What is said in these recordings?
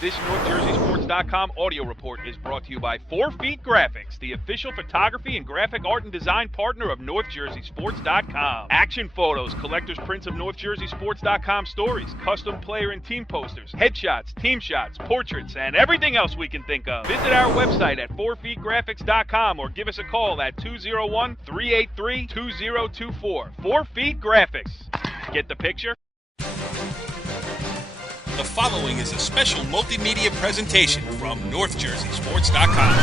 This NorthJerseySports.com audio report is brought to you by 4 Feet Graphics, the official photography and graphic art and design partner of NorthJerseySports.com. Action photos, collector's prints of NorthJerseySports.com stories, custom player and team posters, headshots, team shots, portraits, and everything else we can think of. Visit our website at 4feetgraphics.com or give us a call at 201-383-2024. 4 Feet Graphics. Get the picture? The following is a special multimedia presentation from NorthJerseySports.com.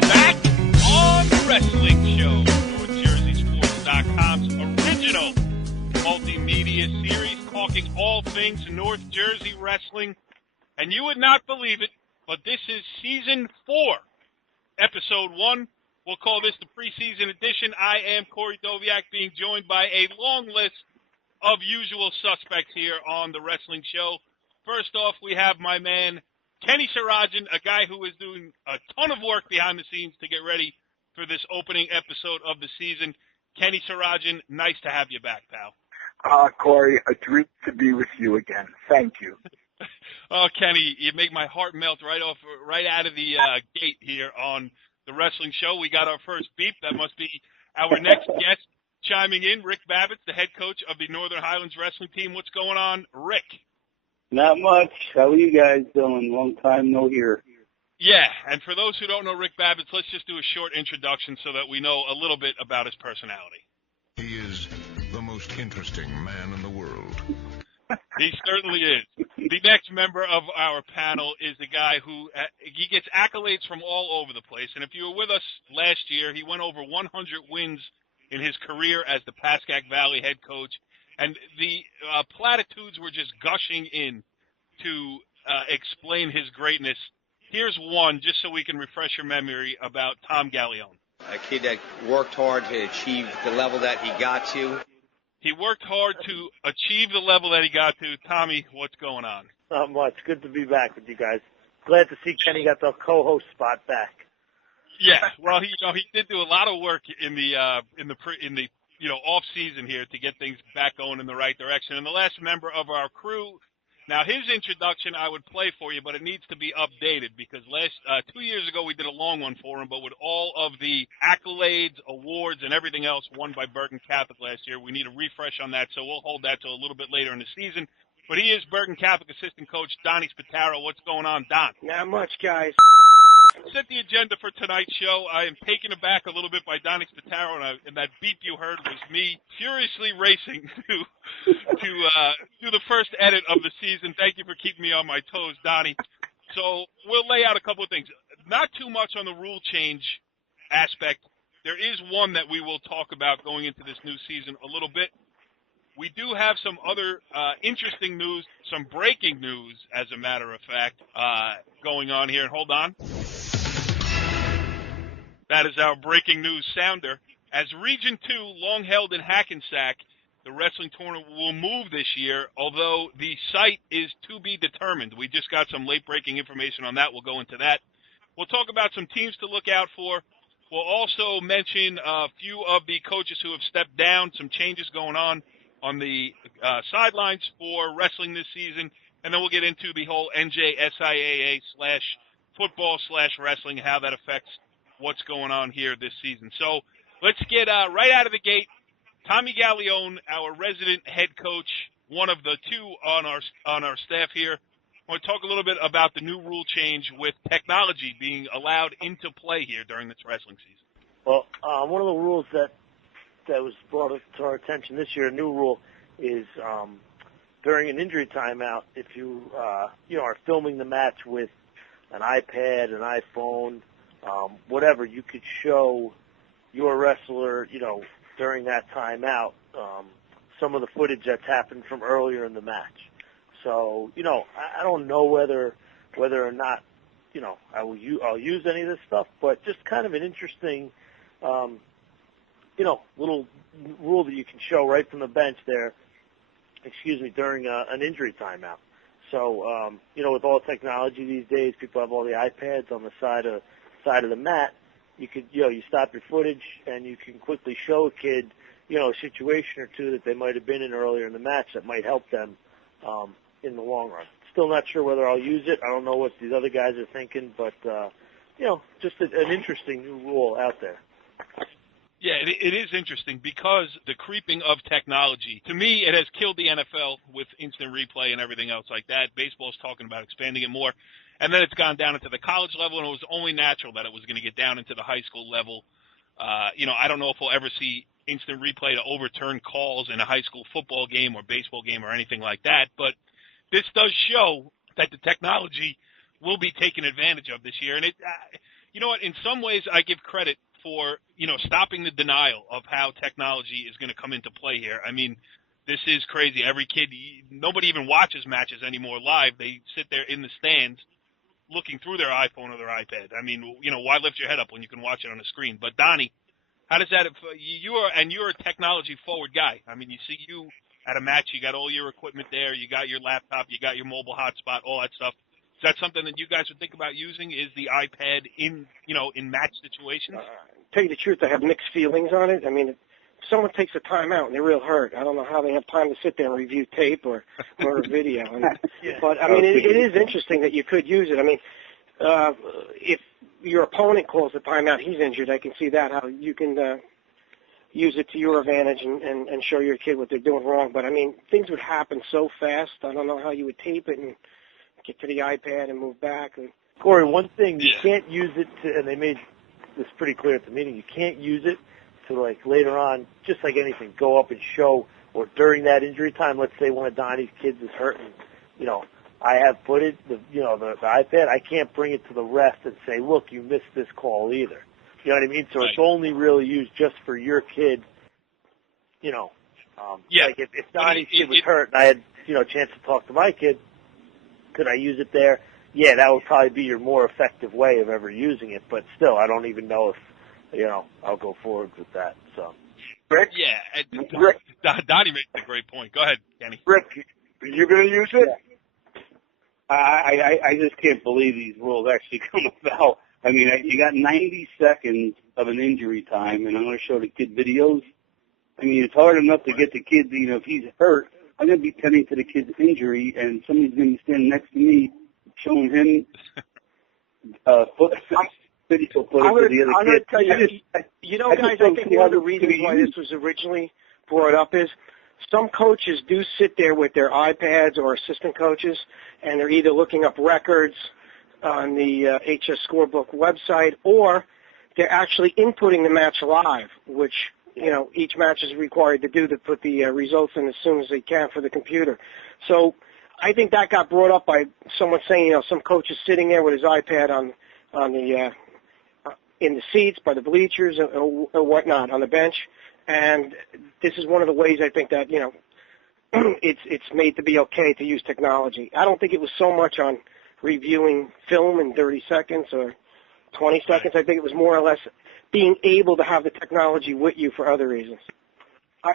Back on the wrestling show, NorthJerseySports.com's original multimedia series talking all things North Jersey wrestling. And you would not believe it, but this is Season 4, Episode 1. We'll call this the preseason edition. I am Corey Doviak, being joined by a long list of usual suspects here on the wrestling show. First off, we have my man, Kenny Sarajian, a guy who is doing a ton of work behind the scenes to get ready for this opening episode of the season. Kenny Sarajian, nice to have you back, pal. Corey, a dream to be with you again. Thank you. Oh, Kenny, you make my heart melt right out of the gate here on the wrestling show. We got our first beep. That must be our next guest chiming in, Rick Babitts, the head coach of the Northern Highlands wrestling team. What's going on, Rick? Not much. How are you guys doing? Long time no hear. Yeah, and for those who don't know Rick Babitts, let's just do a short introduction so that we know a little bit about his personality. He is the most interesting man in the world. He certainly is. The next member of our panel is the guy who he gets accolades from all over the place. And if you were with us last year, he went over 100 wins in his career as the Pascack Valley head coach. And the platitudes were just gushing in to explain his greatness. Here's one, just so we can refresh your memory, about Tom Gallione. A kid that worked hard to achieve the level that he got to. He worked hard to achieve the level that he got to. Tommy, what's going on? Not much. Good to be back with you guys. Glad to see Kenny got the co-host spot back. Yeah, well, he did do a lot of work in the off season here to get things back going in the right direction. And the last member of our crew, now his introduction I would play for you, but it needs to be updated because 2 years ago we did a long one for him, but with all of the accolades, awards, and everything else won by Bergen Catholic last year, we need a refresh on that, so we'll hold that to a little bit later in the season. But he is Bergen Catholic assistant coach Donnie Spataro. What's going on, Don? Not much, guys. Set the agenda for tonight's show. I am taken aback a little bit by Donnie Spataro, and that beep you heard was me furiously racing to do the first edit of the season. Thank you for keeping me on my toes, Donnie. So we'll lay out a couple of things. Not too much on the rule change aspect. There is one that we will talk about going into this new season a little bit. We do have some other interesting news, some breaking news, as a matter of fact, going on here. And hold on. That is our breaking news sounder. As Region 2, long held in Hackensack, the wrestling tournament will move this year, although the site is to be determined. We just got some late-breaking information on that. We'll go into that. We'll talk about some teams to look out for. We'll also mention a few of the coaches who have stepped down, some changes going on the sidelines for wrestling this season, and then we'll get into the whole NJSIAA/football/wrestling and how that affects what's going on here this season. So let's get right out of the gate. Tommy Gallione, our resident head coach, one of the two on our staff here. I want to talk a little bit about the new rule change with technology being allowed into play here during this wrestling season. Well, one of the rules that was brought to our attention this year, a new rule, is during an injury timeout, if you are filming the match with an iPad, an iPhone, whatever, you could show your wrestler, during that timeout, some of the footage that's happened from earlier in the match. So, I don't know whether or not, I'll use any of this stuff, but just kind of an interesting, little rule that you can show right from the bench there, during an injury timeout. So, with all technology these days, people have all the iPads on the side of the mat, you could, you stop your footage and you can quickly show a kid, a situation or two that they might have been in earlier in the match that might help them in the long run. Still not sure whether I'll use it. I don't know what these other guys are thinking, but, just an interesting new rule out there. Yeah, it is interesting because the creeping of technology, to me, it has killed the NFL with instant replay and everything else like that. Baseball's talking about expanding it more. And then it's gone down into the college level, and it was only natural that it was going to get down into the high school level. I don't know if we'll ever see instant replay to overturn calls in a high school football game or baseball game or anything like that. But this does show that the technology will be taken advantage of this year. And you know what? In some ways, I give credit for, stopping the denial of how technology is going to come into play here. I mean, this is crazy. Every kid, nobody even watches matches anymore live. They sit there in the stands looking through their iPhone or their iPad. I mean, why lift your head up when you can watch it on a screen? But Donnie, how does that? You're a technology forward guy. I mean, you see you at a match, you got all your equipment there, you got your laptop, you got your mobile hotspot, all that stuff. Is that something that you guys would think about using? Is the iPad in match situations? Tell you the truth, I have mixed feelings on it. I mean, if someone takes a timeout and they're real hurt, I don't know how they have time to sit there and review tape or a video. But, I mean, it is interesting that you could use it. I mean, if your opponent calls the timeout, he's injured, I can see that, how you can use it to your advantage and show your kid what they're doing wrong. But, I mean, things would happen so fast. I don't know how you would tape it and get to the iPad and move back. Corey, one thing, you can't use it to, and they made this pretty clear at the meeting, you can't use it to, like, later on, just like anything, go up and show, or during that injury time, let's say one of Donnie's kids is hurt and, I have footage, the iPad, I can't bring it to the ref and say, look, you missed this call either. You know what I mean? So it's only really used just for your kid, like if Donnie's kid was hurt and I had, a chance to talk to my kid, could I use it there? Yeah, that would probably be your more effective way of ever using it, but still, I don't even know if, I'll go forward with that. So, Rick? Yeah, Rick? Donnie makes a great point. Go ahead, Kenny. Rick, you going to use it? I just can't believe these rules actually come about. I mean, you got 90 seconds of an injury time, and I'm going to show the kid videos. I mean, it's hard enough to get the kid, if he's hurt, I'm going to be tending to the kid's injury, and somebody's going to be standing next to me showing him video footage of the other kid. I'm going to tell you, guys, I think one of the reasons why this was originally brought up is some coaches do sit there with their iPads or assistant coaches, and they're either looking up records on the HS Scorebook website, or they're actually inputting the match live, which each match is required to do, to put the results in as soon as they can for the computer. So I think that got brought up by someone saying, some coach is sitting there with his iPad on the in the seats, by the bleachers or whatnot, on the bench. And this is one of the ways I think that, it's made to be okay to use technology. I don't think it was so much on reviewing film in 30 seconds or 20 seconds. I think it was more or less being able to have the technology with you for other reasons.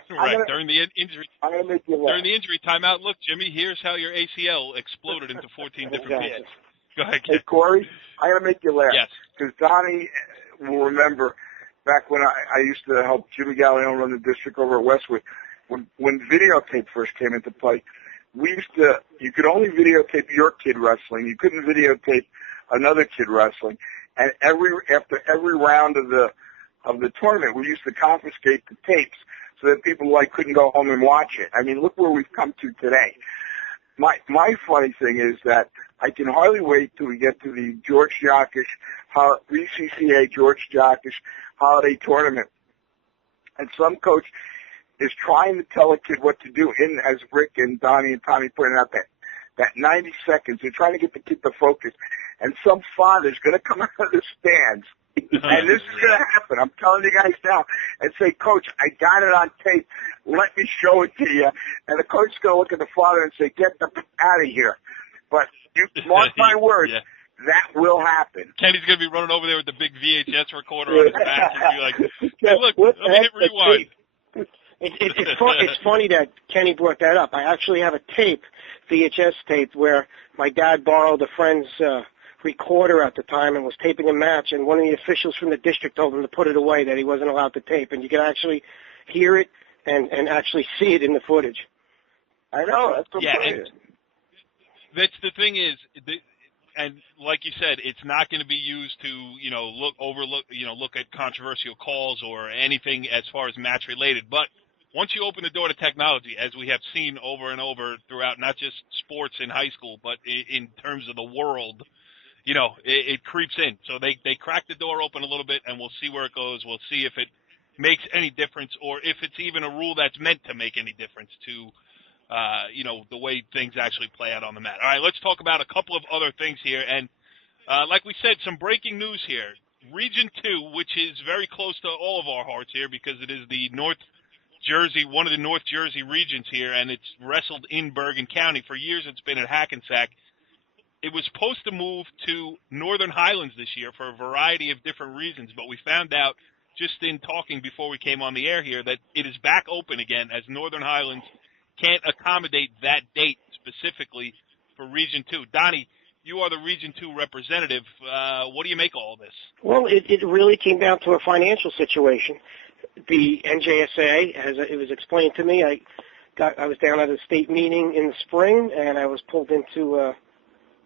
During the injury timeout, look, Jimmy, here's how your ACL exploded into 14 different pieces. Go ahead, Ken. Hey, Corey, I'm going to make you laugh. Yes. Because Donnie will remember back when I used to help Jimmy Gallione run the district over at Westwood, when videotape first came into play, you could only videotape your kid wrestling. You couldn't videotape another kid wrestling. And after every round of the tournament, we used to confiscate the tapes so that people couldn't go home and watch it. I mean, look where we've come to today. My funny thing is that I can hardly wait till we get to the George Jockish, BCCA George Jockish holiday tournament. And some coach is trying to tell a kid what to do, as Rick and Donnie and Tommy pointed out, that 90 seconds. They're trying to get the kid to focus. And some father's going to come out of the stands, and this is going to happen. I'm telling you guys now, and say, Coach, I got it on tape. Let me show it to you. And the coach is going to look at the father and say, get the out of here. But you mark my words, that will happen. Kenny's going to be running over there with the big VHS recorder on his back and be like, hey, look, let me hit rewind. It's funny that Kenny brought that up. I actually have a VHS tape, where my dad borrowed a friend's recorder at the time and was taping a match, and one of the officials from the district told him to put it away, that he wasn't allowed to tape, and you can actually hear it and actually see it in the footage. I know, that's what that's the thing is, and like you said, it's not going to be used to, look at controversial calls or anything as far as match related. But once you open the door to technology, as we have seen over and over throughout, not just sports in high school, but in terms of the world, it creeps in. So they crack the door open a little bit, and we'll see where it goes. We'll see if it makes any difference, or if it's even a rule that's meant to make any difference to the way things actually play out on the mat. All right, let's talk about a couple of other things here. And like we said, some breaking news here. Region 2, which is very close to all of our hearts here because it is the one of the North Jersey regions here, and it's wrestled in Bergen County. For years it's been at Hackensack. It was supposed to move to Northern Highlands this year for a variety of different reasons, but we found out just in talking before we came on the air here that it is back open again as Northern Highlands can't accommodate that date specifically for Region 2. Donnie, you are the Region 2 representative. What do you make of all this? Well, it really came down to a financial situation. The NJSA, as it was explained to me, I was down at a state meeting in the spring, and I was pulled into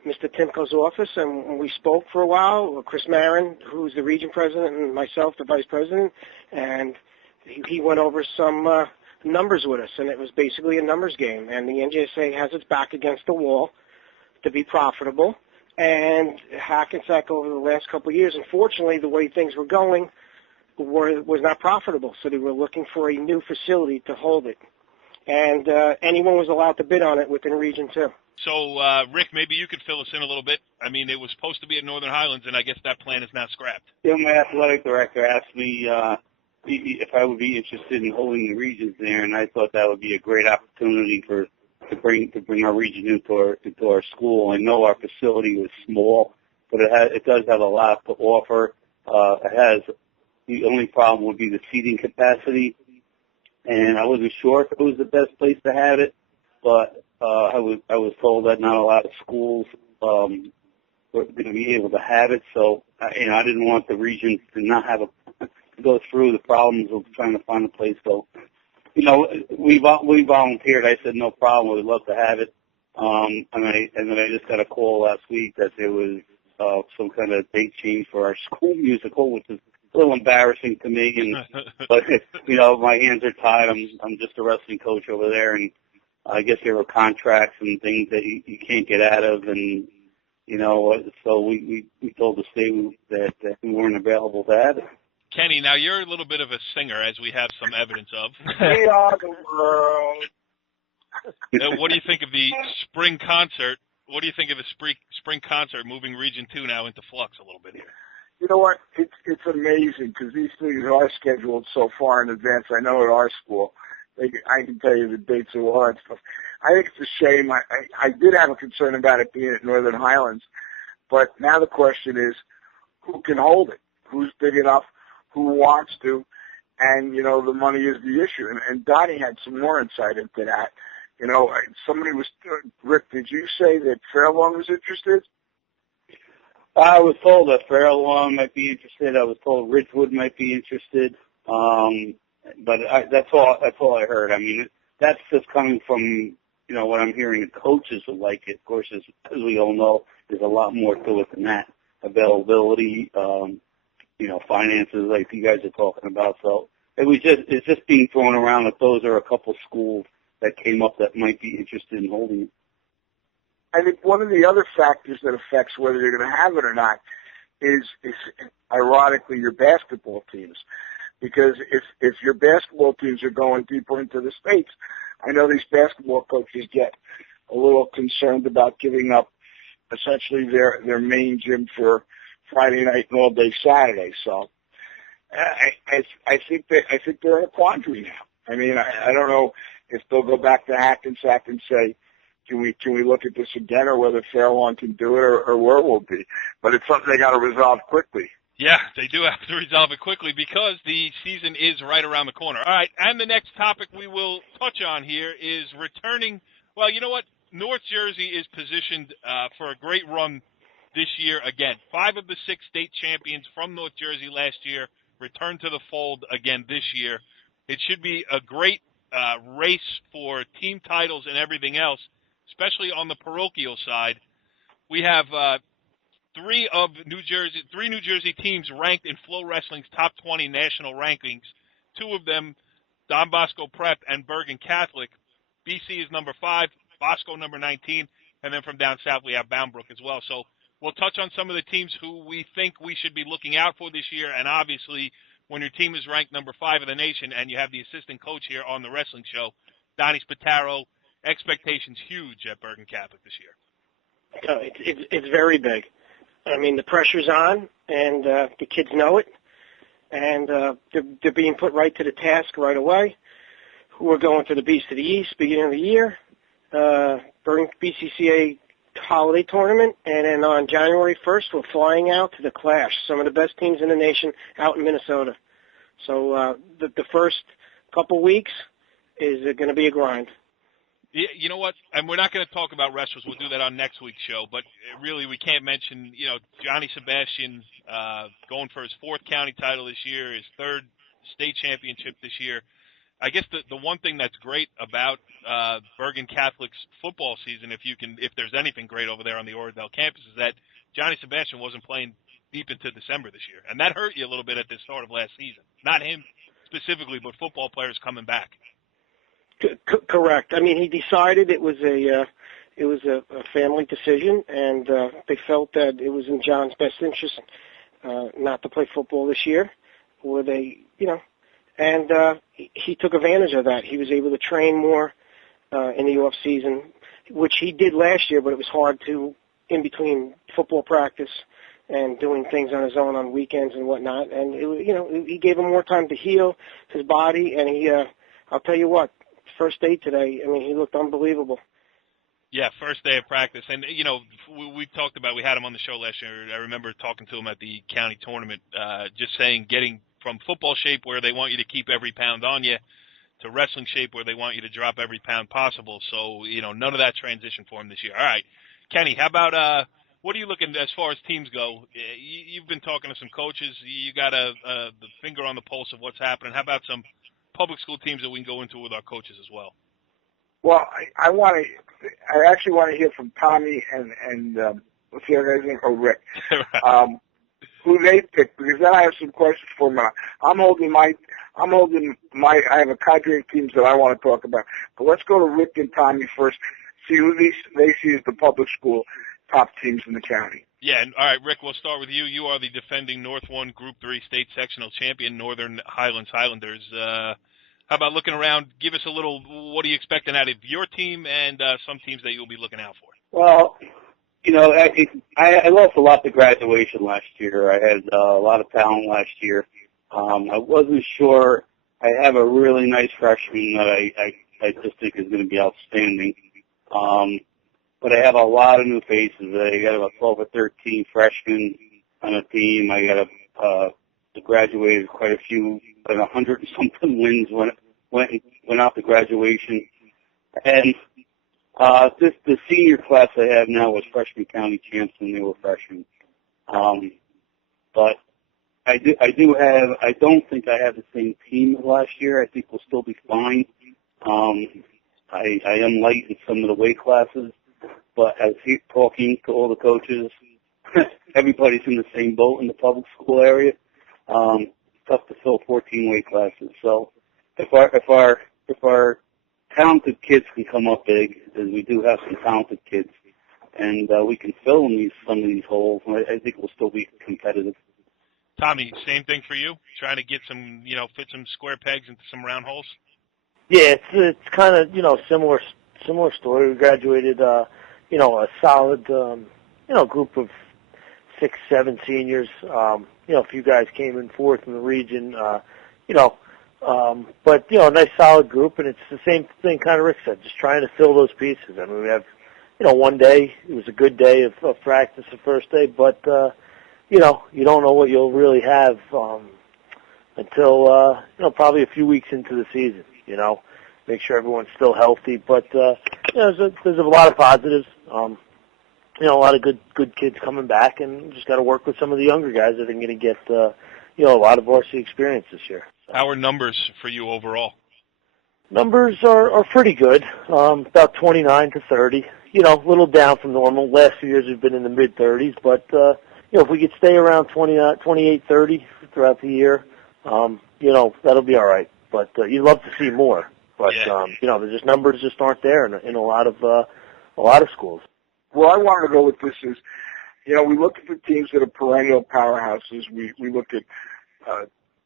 Mr. Timko's office, and we spoke for a while. Chris Marin, who's the region president, and myself, the vice president, and he went over some numbers with us, and it was basically a numbers game. And the NJSA has its back against the wall to be profitable. And Hackensack over the last couple of years, unfortunately, the way things were going was not profitable. So they were looking for a new facility to hold it. And anyone was allowed to bid on it within Region 2. So, Rick, maybe you could fill us in a little bit. I mean, it was supposed to be at Northern Highlands, and I guess that plan is now scrapped. Yeah, my athletic director asked me if I would be interested in holding the regions there, and I thought that would be a great opportunity to bring our region into our school. I know our facility was small, but it does have a lot to offer. The only problem would be the seating capacity, and I wasn't sure if it was the best place to have it, but I was told that not a lot of schools were going to be able to have it, so I didn't want the region to not have to go through the problems of trying to find a place. So, we volunteered. I said no problem. We'd love to have it. And then I just got a call last week that there was some kind of date change for our school musical, which is a little embarrassing to me. But my hands are tied. I'm just a wrestling coach over there, and I guess there were contracts and things that you can't get out of, and so we told the state that we weren't available to have it. Kenny, now you're a little bit of a singer, as we have some evidence of. We are the world. What do you think of the spring concert? What do you think of the spring concert moving Region 2 now into flux a little bit here? You know what? It's amazing because these things are scheduled so far in advance. I know at our school, I can tell you the dates of all that stuff. I think it's a shame. I did have a concern about it being at Northern Highlands, but now the question is, who can hold it? Who's big enough? Who wants to? And, the money is the issue. And Donnie had some more insight into that. Rick, did you say that Fairlawn was interested? I was told that Fairlawn might be interested. I was told Ridgewood might be interested. But that's all I heard. I mean, that's just coming from, what I'm hearing. The coaches would like it. Of course, as we all know, there's a lot more to it than that. Availability, finances like you guys are talking about. So it's just being thrown around that those are a couple schools that came up that might be interested in holding it. I think one of the other factors that affects whether you're going to have it or not is ironically your basketball teams. Because if your basketball teams are going deeper into the states, I know these basketball coaches get a little concerned about giving up essentially their main gym for Friday night and all day Saturday. So I think they're in a quandary now. I mean, I don't know if they'll go back to Hackensack and say, can we look at this again, or whether Fairlawn can do it, or where we'll be. But it's something they got to resolve quickly. Yeah, they do have to resolve it quickly because the season is right around the corner. All right, and the next topic we will touch on here is returning. Well, you know what? North Jersey is positioned for a great run this year. Again, 5 of the 6 state champions from North Jersey last year return to the fold again this year. It should be a great race for team titles and everything else, especially on the parochial side. We have 3 New Jersey teams ranked in Flow Wrestling's top 20 national rankings. 2 of them, Don Bosco Prep and Bergen Catholic. BC is number 5, Bosco number 19, and then from down south we have Boundbrook as well. So we'll touch on some of the teams who we think we should be looking out for this year, and obviously when your team is ranked number 5 in the nation and you have the assistant coach here on the wrestling show, Donnie Spataro, expectations huge at Bergen Catholic this year. It's very big. I mean, the pressure's on, and the kids know it, and they're being put right to the task right away. We're going to the Beast of the East beginning of the year, Bergen BCCA holiday tournament, and then on January 1st, we're flying out to the Clash, some of the best teams in the nation out in Minnesota. So the first couple weeks is going to be a grind. Yeah, you know what? And we're not going to talk about wrestlers. We'll do that on next week's show. But really, we can't mention, Johnny Sebastian going for his 4th county title this year, his 3rd state championship this year. I guess the one thing that's great about Bergen Catholic's football season, if there's anything great over there on the Oradell campus, is that Johnny Sebastian wasn't playing deep into December this year, and that hurt you a little bit at the start of last season. Not him specifically, but football players coming back. Correct. I mean, he decided it was a family decision, and they felt that it was in John's best interest not to play football this year, or and he took advantage of that. He was able to train more in the off season, which he did last year, but it was hard to in between football practice and doing things on his own on weekends and whatnot. And he gave him more time to heal his body, and I'll tell you what. First day today, I mean, he looked unbelievable. Yeah, first day of practice. And, we talked about, we had him on the show last year. I remember talking to him at the county tournament, just saying getting from football shape where they want you to keep every pound on you to wrestling shape where they want you to drop every pound possible. So, none of that transition for him this year. All right, Kenny, how about what are you looking as far as teams go? You've been talking to some coaches. You got the finger on the pulse of what's happening. How about some public school teams that we can go into with our coaches as well? Well, I actually want to hear from Tommy and what's the other guy's name? Oh, Rick. Who they pick, because then I have some questions for them. I have a cadre of teams that I want to talk about. But let's go to Rick and Tommy first. See who they see as the public school top teams in the county. Yeah, and all right, Rick, we'll start with you. You are the defending North 1 Group 3 state sectional champion, Northern Highlands Highlanders. How about looking around? Give us a little, what are you expecting out of your team and some teams that you'll be looking out for? Well, I lost a lot to graduation last year. I had a lot of talent last year. I wasn't sure. I have a really nice freshman that I just think is going to be outstanding. But I have a lot of new faces. I got about 12 or 13 freshmen on a team. I got graduated quite a few, like 100 and something wins went out to graduation. And the senior class I have now was freshman county champs when they were freshmen. But I don't think I have the same team as last year. I think we'll still be fine. I am light in some of the weight classes, but as he's talking to all the coaches, everybody's in the same boat in the public school area. Tough to fill 14 weight classes. So if our talented kids can come up big, as we do have some talented kids, and we can fill in some of these holes, I think we'll still be competitive. Tommy, same thing for you? Trying to get some, fit some square pegs into some round holes? Yeah, it's kind of, similar story. We graduated, a solid, group of 6, 7 seniors. A few guys came in fourth in the region, but, a nice solid group, and it's the same thing kind of Rick said, just trying to fill those pieces. I mean, we have, one day, it was a good day of practice the first day, but, you don't know what you'll really have until, probably a few weeks into the season, make sure everyone's still healthy. But, there's a lot of positives. a lot of good kids coming back, and just got to work with some of the younger guys that are going to get, a lot of varsity experience this year. So. How are numbers for you overall? Numbers are pretty good, about 29 to 30. A little down from normal. Last few years we've been in the mid-30s, but, if we could stay around 28, 30 throughout the year, that'll be all right. But you'd love to see more. But, the numbers just aren't there in a lot of schools. Well, I wanted to go with this is, we look at the teams that are perennial powerhouses. We look at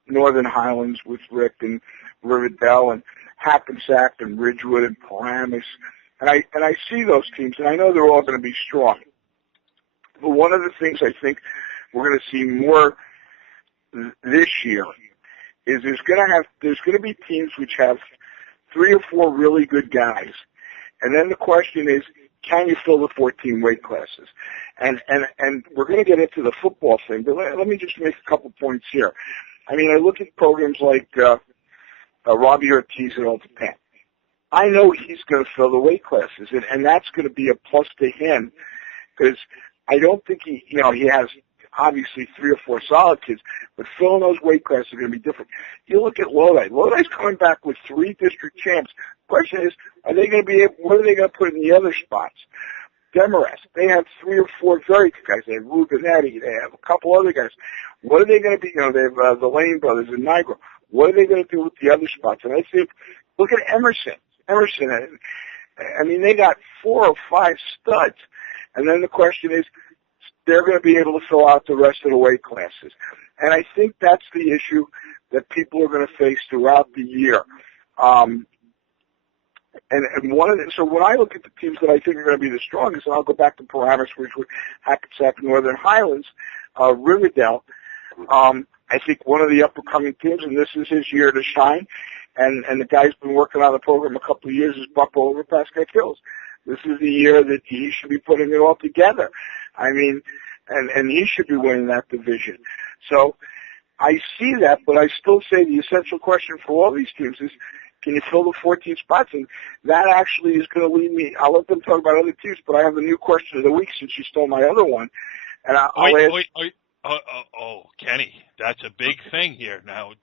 Northern Highlands with Rick and Riverdale and Hackensack and Ridgewood and Paramus. And I see those teams, and I know they're all going to be strong. But one of the things I think we're going to see more this year is there's going to be teams which have 3 or 4 really good guys. And then the question is, can you fill the 14 weight classes? And we're going to get into the football thing, but let me just make a couple points here. I mean, I look at programs like Robbie Ortiz at Old Japan. I know he's going to fill the weight classes, and that's going to be a plus to him because I don't think he has obviously 3 or 4 solid kids, but filling those weight classes are going to be different. You look at Lodi. Lodi's coming back with 3 district champs. The question is, what are they going to put in the other spots? Demarest, they have 3 or 4 very good guys. They have Rubinetti. They have a couple other guys. What are they going to be? They have the Lane brothers and Nigro. What are they going to do with the other spots? And I think, look at Emerson. I mean, they got 4 or 5 studs. And then the question is, they're going to be able to fill out the rest of the weight classes. And I think that's the issue that people are going to face throughout the year. So when I look at the teams that I think are going to be the strongest, and I'll go back to Paramus, Ridgewood, Hackensack, Northern Highlands, Riverdale, I think one of the up-and-coming teams, and this is his year to shine, and the guy's been working on the program a couple of years, is Buffalo over Pascack Hills. This is the year that he should be putting it all together. I mean, and he should be winning that division. So I see that, but I still say the essential question for all these teams is, can you fill the 14 spots? And that actually is going to lead me. I'll let them talk about other teams, but I have a new question of the week since you stole my other one. And Wait. Kenny, that's a big thing here. Now, you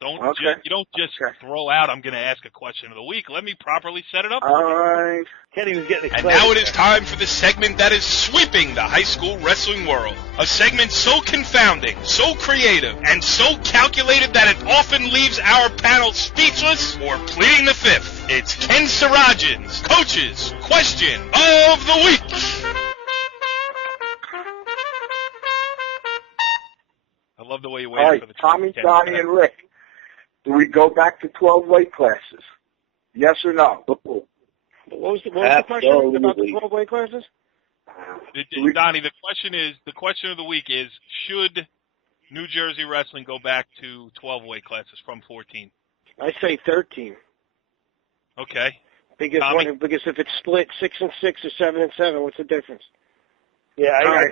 don't just throw out, I'm going to ask a question of the week. Let me properly set it up. All right. Kenny was getting excited. And now it is time for the segment that is sweeping the high school wrestling world. A segment so confounding, so creative, and so calculated that it often leaves our panel speechless or pleading the fifth. It's Ken Sarajian's Coach's Question of the Week. I love the way you waited all right, for the Tommy, Donnie, and Rick. Do we go back to 12 weight classes? Yes or no? What was the question about the 12 weight classes? Donnie, the question of the week is, should New Jersey Wrestling go back to 12 weight classes from 14? I say 13. Okay. Because if it's split 6 and 6 or 7 and 7, what's the difference? Yeah, I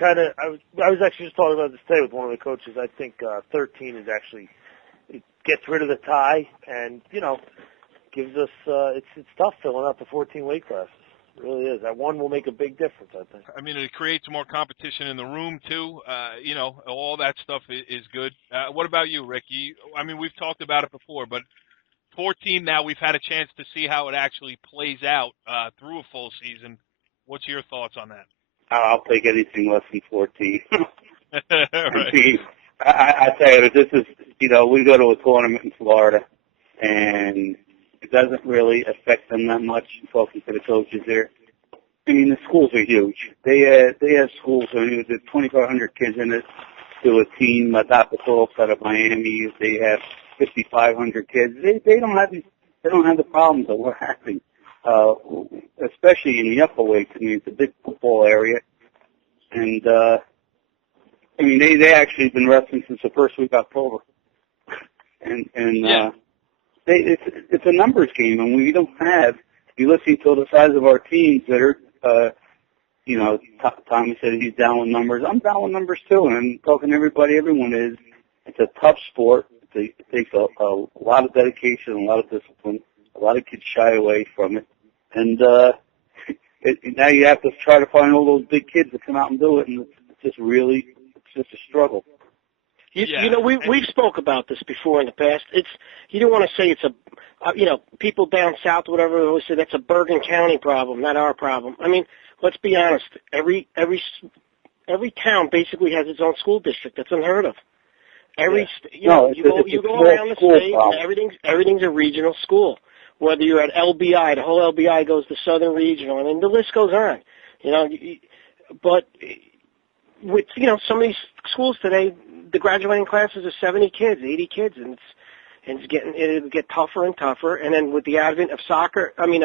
was actually just talking about this today with one of the coaches. I think 13 is actually, it gets rid of the tie and, gives us, it's tough filling out the 14 weight classes. It really is. That one will make a big difference, I think. I mean, it creates more competition in the room, too. All that stuff is good. What about you, Rick? We've talked about it before, but 14 now, we've had a chance to see how it actually plays out through a full season. What's your thoughts on that? I'll take anything less than 14. Right. I tell you, this is, we go to a tournament in Florida, and it doesn't really affect them that much, talking to the coaches there. I mean, the schools are huge. They have schools, there's 2,500 kids in it to a team, Adapatops out of Miami. They have 5,500 kids. They don't have the problems that we're having. Especially in the upper weights. I mean, it's a big football area, and they actually been wrestling since the first week of October, and it's a numbers game, and we don't have. You listen to the size of our teams that are, Tommy said he's down with numbers. I'm down with numbers too, and I'm talking to everybody. Everyone is. It's a tough sport. It takes a lot of dedication, a lot of discipline. A lot of kids shy away from it. And, now you have to try to find all those big kids to come out and do it, and it's just a struggle. You know, we've spoke about this before in the past. You don't want to say it's people down south, whatever, they always say that's a Bergen County problem, not our problem. I mean, let's be honest. Every town basically has its own school district. That's unheard of. You go around the state, and everything's a regional school. Whether you're at LBI, the whole LBI goes to Southern Regional, and then the list goes on. But with some of these schools today, the graduating classes are 70 kids, 80 kids, and it'll get tougher and tougher. And then with the advent of soccer, and then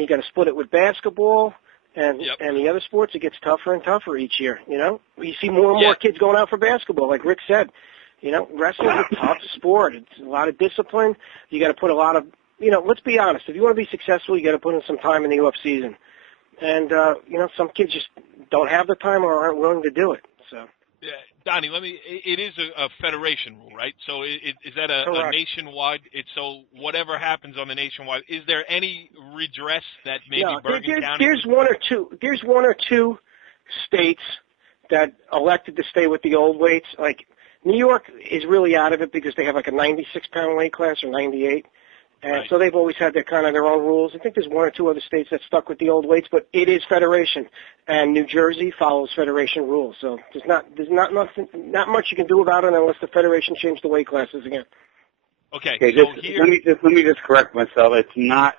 you got to split it with basketball and the other sports. It gets tougher and tougher each year. You see more and more kids going out for basketball, like Rick said. Wrestling's a tough sport. It's a lot of discipline. You got to put a lot of, let's be honest. If you want to be successful, you got to put in some time in the off season. And some kids just don't have the time or aren't willing to do it. So. Yeah, Donnie, it is a federation rule, right? So is that a nationwide? So whatever happens on the nationwide, is there any redress that maybe Bergen County? There's one or two states that elected to stay with the old weights. Like New York is really out of it because they have like a 96-pound weight class or 98. And so they've always had their own rules. I think there's one or two other states that stuck with the old weights, but it is federation, and New Jersey follows federation rules. So there's not much you can do about it unless the federation changed the weight classes again. Okay. Let me just correct myself. It's not.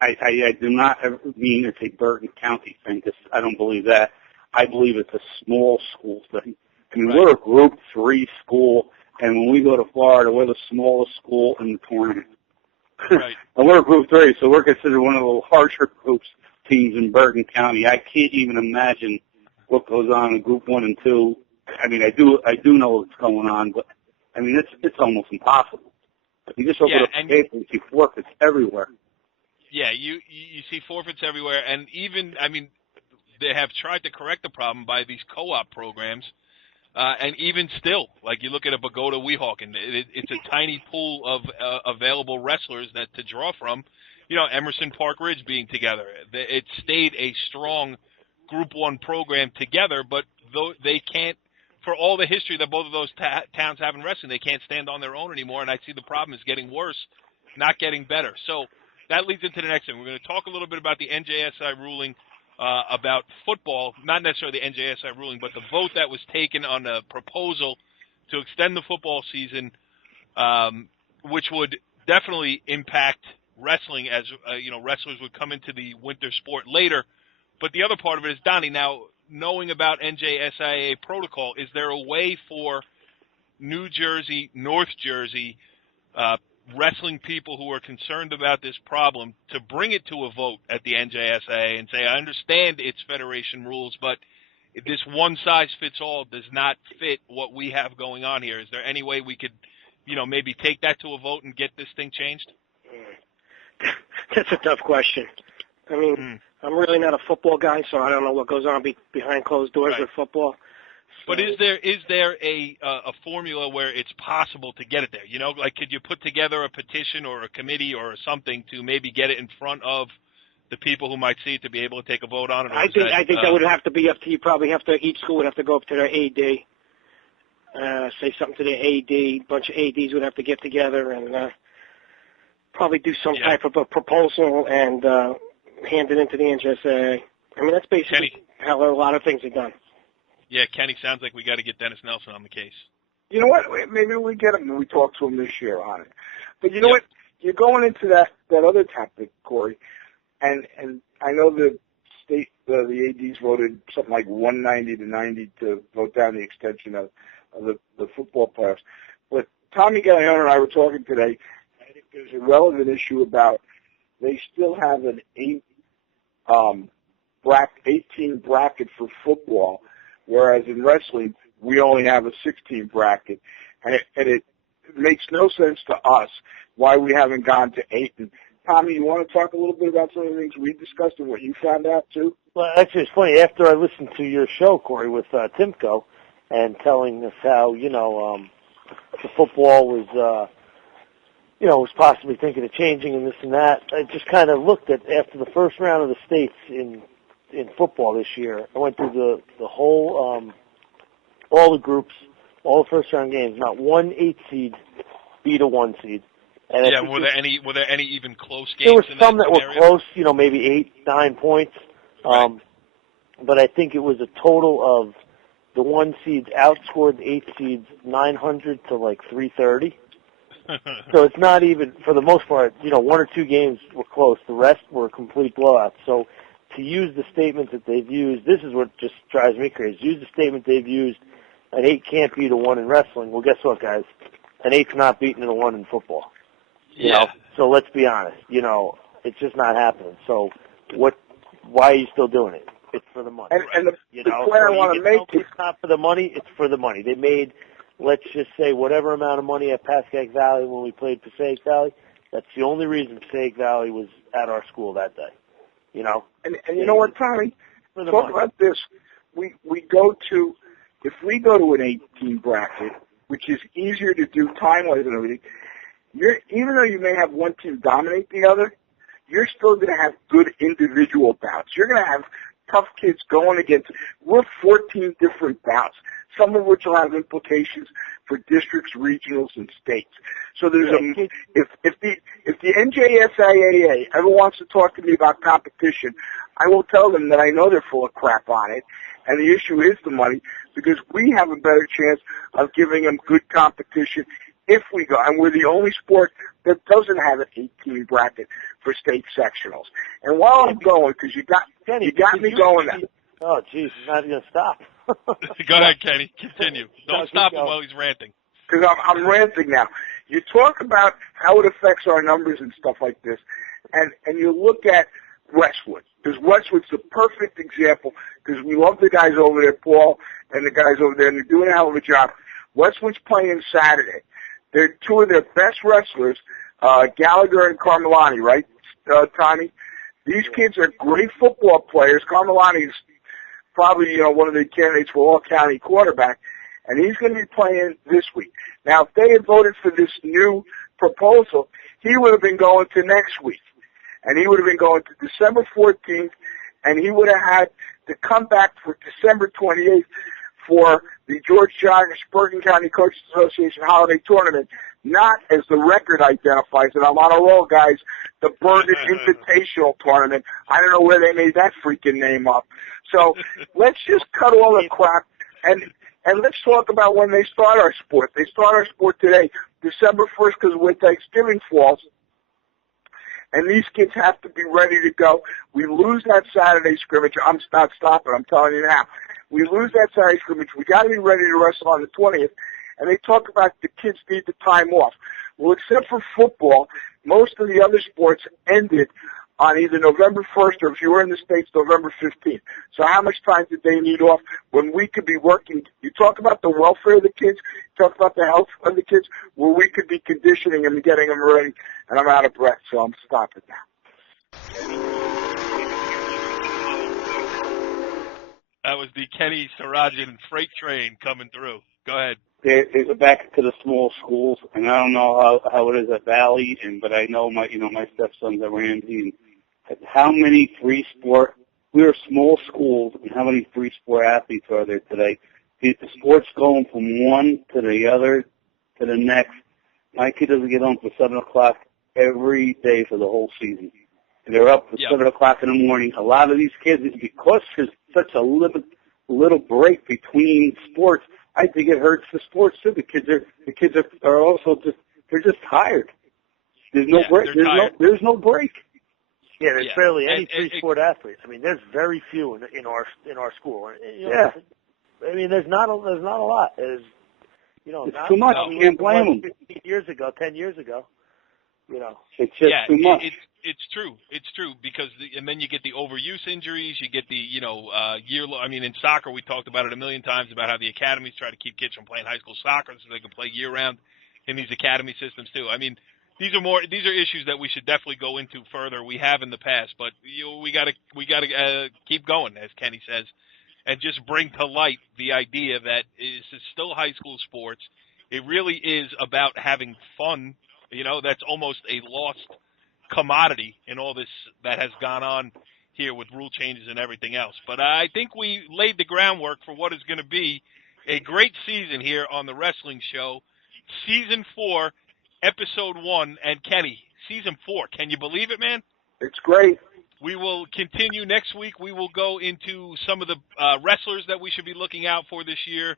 I do not mean it's a Bergen County thing. Because I don't believe that. I believe it's a small school thing. I mean, we're a Group 3 school, and when we go to Florida, we're the smallest school in the tournament. Right. And we're a Group 3, so we're considered one of the harsher teams in Bergen County. I can't even imagine what goes on in Group 1 and 2. I mean, I do know what's going on, but I mean, it's almost impossible. You just open up the paper and see forfeits everywhere. Yeah, you see forfeits everywhere, and even they have tried to correct the problem by these co-op programs. And even still, like you look at a Pagoda Weehawken, it's a tiny pool of available wrestlers to draw from. Emerson Park Ridge being together, it stayed a strong Group 1 program together, but though they can't, for all the history that both of those towns have in wrestling, they can't stand on their own anymore, and I see the problem is getting worse, not getting better. So that leads into the next thing. We're going to talk a little bit about the NJSI ruling about football, not necessarily the NJSI ruling, but the vote that was taken on a proposal to extend the football season, which would definitely impact wrestling as, wrestlers would come into the winter sport later. But the other part of it is, Donnie, now knowing about NJSIA protocol, is there a way for New Jersey, North Jersey, wrestling people who are concerned about this problem to bring it to a vote at the NJSA and say, I understand it's federation rules, but this one-size-fits-all does not fit what we have going on here. Is there any way we could, maybe take that to a vote and get this thing changed? That's a tough question. I mean, I'm really not a football guy, so I don't know what goes on behind closed doors with football. But is there a formula where it's possible to get it there? Like could you put together a petition or a committee or something to maybe get it in front of the people who might see it to be able to take a vote on it? I think that would have to be up to you. Probably each school would have to go up to their AD, say something to their AD. A bunch of ADs would have to get together and probably do some type of a proposal and hand it into the NJSA. I mean, that's basically how a lot of things are done. Yeah, Kenny, sounds like we got to get Dennis Nelson on the case. You know what? Maybe we get him and we talk to him this year on it. But you know what? You're going into that other topic, Corey, and I know the state, the ADs voted something like 190 to 90 to vote down the extension of the football playoffs. But Tommy Gallione and I were talking today. I think there's a relevant issue about they still have an 18 bracket for football. Whereas in wrestling, we only have a 16 bracket, and it makes no sense to us why we haven't gone to 8. And Tommy, you want to talk a little bit about some of the things we discussed and what you found out too? Well, actually, it's funny. After I listened to your show, Corey, with Timko, and telling us how the football was was possibly thinking of changing and this and that. I just kind of looked at after the first round of the states in football this year. I went through the whole all the groups, all the first round games. Not one 8 seed beat a 1 seed. And yeah, were there any even close games? There were in some that that were area? close, maybe 8, 9 points. Right. But I think it was a total of the 1 seeds outscored the 8 seeds 900 to like 330. So it's not even, for the most part, 1 or 2 games were close. The rest were complete blowouts. So to use the statement that they've used, this is what just drives me crazy. Use the statement they've used, an 8 can't beat a 1 in wrestling. Well, guess what, guys? An 8's not beating a 1 in football. You know? So let's be honest. It's just not happening. So why are you still doing it? It's for the money. And the point I want to make is, it's not for the money, it's for the money. They made, let's just say, whatever amount of money at Pascagoula Valley when we played Passaic Valley. That's the only reason Passaic Valley was at our school that day. And you know what, Tommy? Talk about this. We go to, if we go to an 18 bracket, which is easier to do time-wise and everything, even though you may have one team dominate the other, you're still going to have good individual bouts. You're going to have tough kids going against. We're 14 different bouts, some of which will have implications for districts, regionals, and states. So there's if the NJSIAA ever wants to talk to me about competition, I will tell them that I know they're full of crap on it, and the issue is the money, because we have a better chance of giving them good competition if we go. And we're the only sport that doesn't have an 18 bracket for state sectionals. And while I'm going, because you got me going now. Oh, geez, he's not going to stop. Go ahead, Kenny. Continue. Don't stop him while he's ranting. Because I'm ranting now. You talk about how it affects our numbers and stuff like this, and you look at Westwood, because Westwood's the perfect example, because we love the guys over there, Paul, and the guys over there, and they're doing a hell of a job. Westwood's playing Saturday. They're 2 of their best wrestlers, Gallagher and Carmelani, right, Tommy? These kids are great football players. Carmelani's probably, one of the candidates for all-county quarterback, and he's going to be playing this week. Now, if they had voted for this new proposal, he would have been going to next week, and he would have been going to December 14th, and he would have had to come back for December 28th for the George Jones Bergen County Coaches Association Holiday Tournament, not as the record identifies it. I'm on a roll, guys. The Bergen Invitational Tournament. I don't know where they made that freaking name up. So let's just cut all the crap and let's talk about when they start our sport. They start our sport today, December 1st, because when Thanksgiving falls. And these kids have to be ready to go. We lose that Saturday scrimmage. I'm not stopping. I'm telling you now. We lose that Saturday scrimmage. We got to be ready to wrestle on the 20th. And they talk about the kids need the time off. Well, except for football, most of the other sports ended on either November 1st or, if you were in the States, November 15th. So how much time did they need off when we could be working? You talk about the welfare of the kids, you talk about the health of the kids, where we could be conditioning them and getting them ready. And I'm out of breath, so I'm stopping now. That was the Kenny Sarajian freight train coming through. Go ahead. Back to the small schools, and I don't know how it is at Valley, but I know my stepson's at Ramsey. And how many we're small schools, and how many free sport athletes are there today? The sport's going from one to the other to the next. My kid doesn't get home for 7 o'clock every day for the whole season. They're up at 7 o'clock in the morning. A lot of these kids, because there's such a little break between sports, I think it hurts the sports too. The kids are also they're just tired. There's no break. There's no break. Yeah, there's barely any free sport athletes. I mean, there's very few in our school. I mean, there's not a lot. There's, it's too much. You can't blame them. 10 years ago. It's just too much. It's true because and then you get the overuse injuries. You get the in soccer we talked about it a million times about how the academies try to keep kids from playing high school soccer so they can play year round in these academy systems too. I mean, these are issues that we should definitely go into further. We have in the past, but we got to keep going, as Kenny says, and just bring to light the idea that this is still high school sports. It really is about having fun. You know, that's almost a lost commodity in all this that has gone on here with rule changes and everything else. But I think we laid the groundwork for what is going to be a great season here on the Wrestling Show. Season 4, Episode 1. And Kenny, Season 4, can you believe it, man? It's great. We will continue next week. We will go into some of the wrestlers that we should be looking out for this year.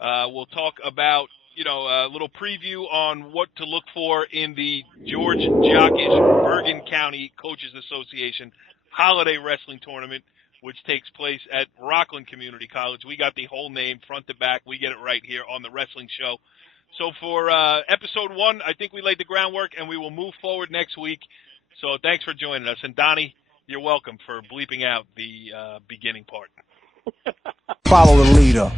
We'll talk about, you know, a little preview on what to look for in the George Jockish Bergen County Coaches Association Holiday Wrestling Tournament, which takes place at Rockland Community College. We got the whole name front to back. We get it right here on the Wrestling Show. So for Episode 1, I think we laid the groundwork, and we will move forward next week. So thanks for joining us. And Donnie, you're welcome for bleeping out the beginning part. Follow the leader.